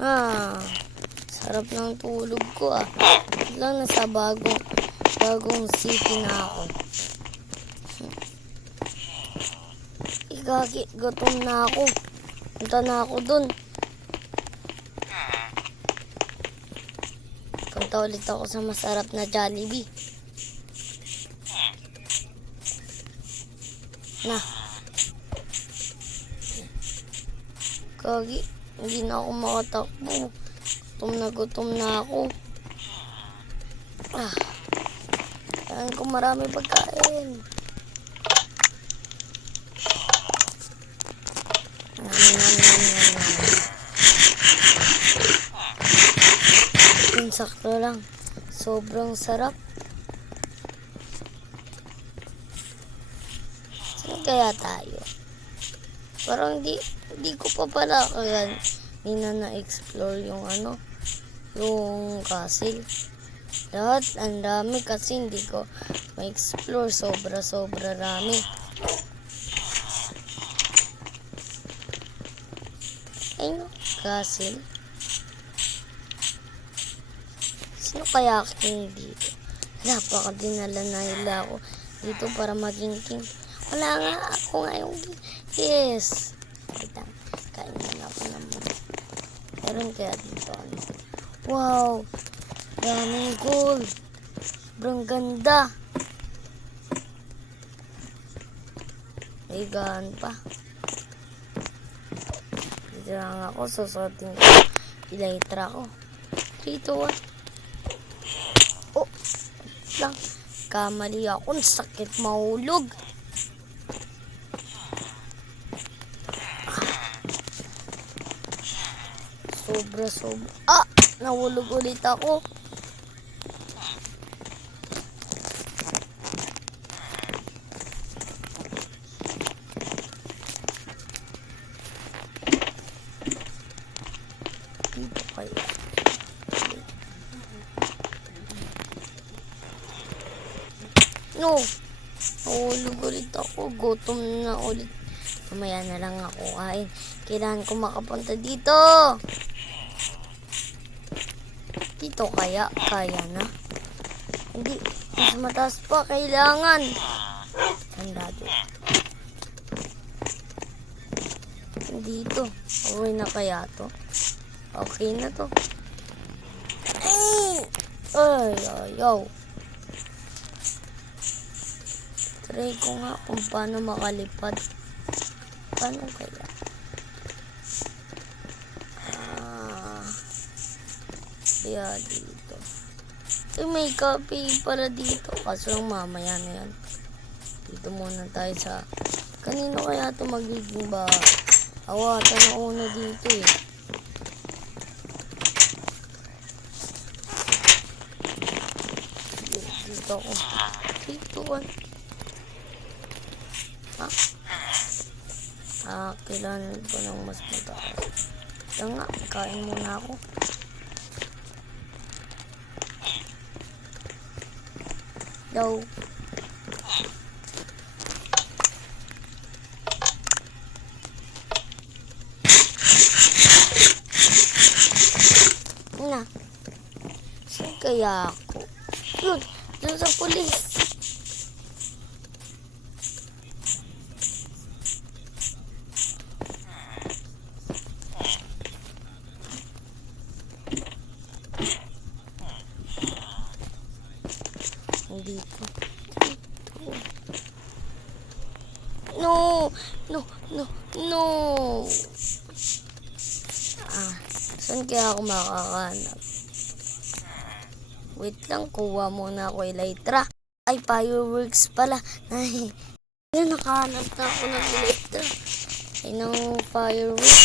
Sarap ng tulog ko ah. Lang nasa bagong city na ako. Igagi, gutom na ako. Punta na ako dun. Punta ulit ako sa masarap na Jollibee. Na. Gagi, hindi na ako makatakbo. Gutom na ako. Kailangan ko marami pagkain. Sakto lang. Sobrang sarap. Saan kaya tayo? Parang di ko pa pala kaya hindi na-explore yung yung castle. Lahat, ang dami kasi hindi ko ma-explore. Sobra rami. Ayun, castle. Sino kaya king dito? Baka dinala na nila ako dito para maging king. Wala nga, ako nga yung king. Yes! Kain na ako naman. Meron kaya dito Wow! Daming gold. Sobrang ganda. May gaan pa. Dito lang ako. Susuotin ko. Elytra ko. 3, 2, 1. Lang. Kamali ako. Sakit mahulog. Sobra. Nahulog ulit ako. Dito kaya. No. Nahulog ulit ako. Gutom na ulit. Mamaya na lang ako kain. Kailangan ko makapunta dito. Dito kaya na. Hindi. Mas mataas pa. Kailangan. Tanda dito. Dito. Okay na kaya to? Okay na to. Ayaw. Try ko nga kung paano makalipad. Paano kaya? Kaya dito. May cafe para dito. Kaso lang mamaya na yan. Dito muna tayo sa... Kanino kaya ito magiging ba? Awatan na una dito eh. Dito ako. Dito ka. Kailangan ko ng mas mataas. Kaya nga, kain muna ako. Daw. Na. Saan kaya ako? Yun, dun sa pulis. Dito. No. Saan kaya ako makakahanap? Wait lang, kuha muna ako elytra. Ay, fireworks pala. Ay, nakahanap na ako ng elytra. Ay, ng fireworks.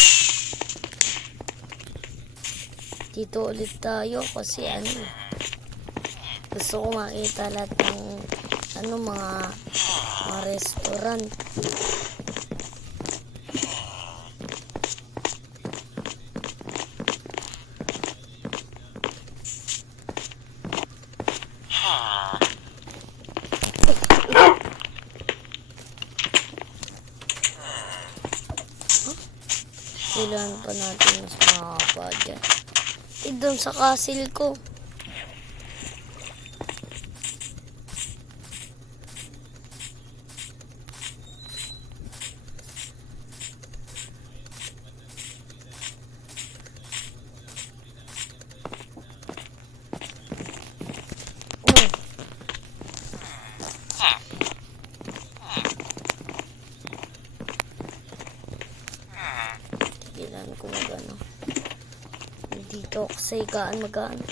Dito ulit tayo kasi gusto ko makita lahat ng mga restaurant. Kailangan pa natin mas mahaba dyan. Doon sa castle ko. Tigilan ko magano. Dito ako sa higaan magano.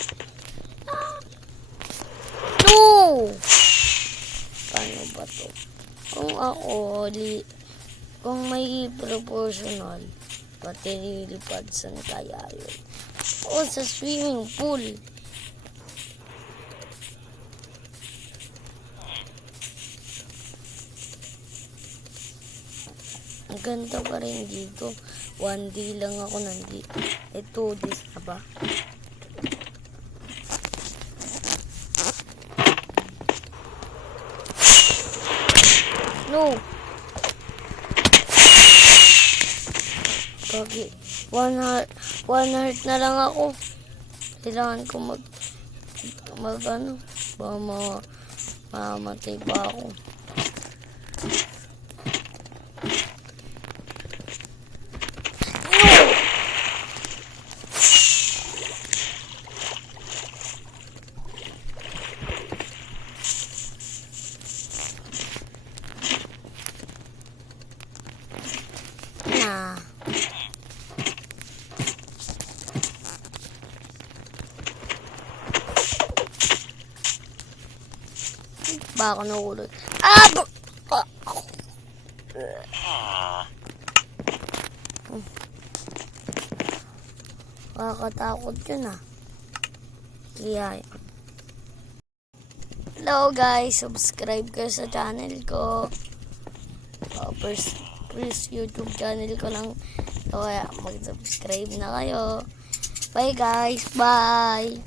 No! Paano ba to? Kung may proportional, pati lilipad saan kaya yun? O sa swimming pool. Ang ganda pa rin dito. 1D lang ako nandito. 2D na ba? No! Pagi, one heart na lang ako. Kailangan ko mag ano, baka mamatay pa ako. Na. Ba ako nahulog. Nakakatakot yun ah. Yeah. Hello guys, subscribe kayo sa channel ko. First YouTube channel ko lang. So, kaya mag-subscribe na kayo. Bye guys, bye!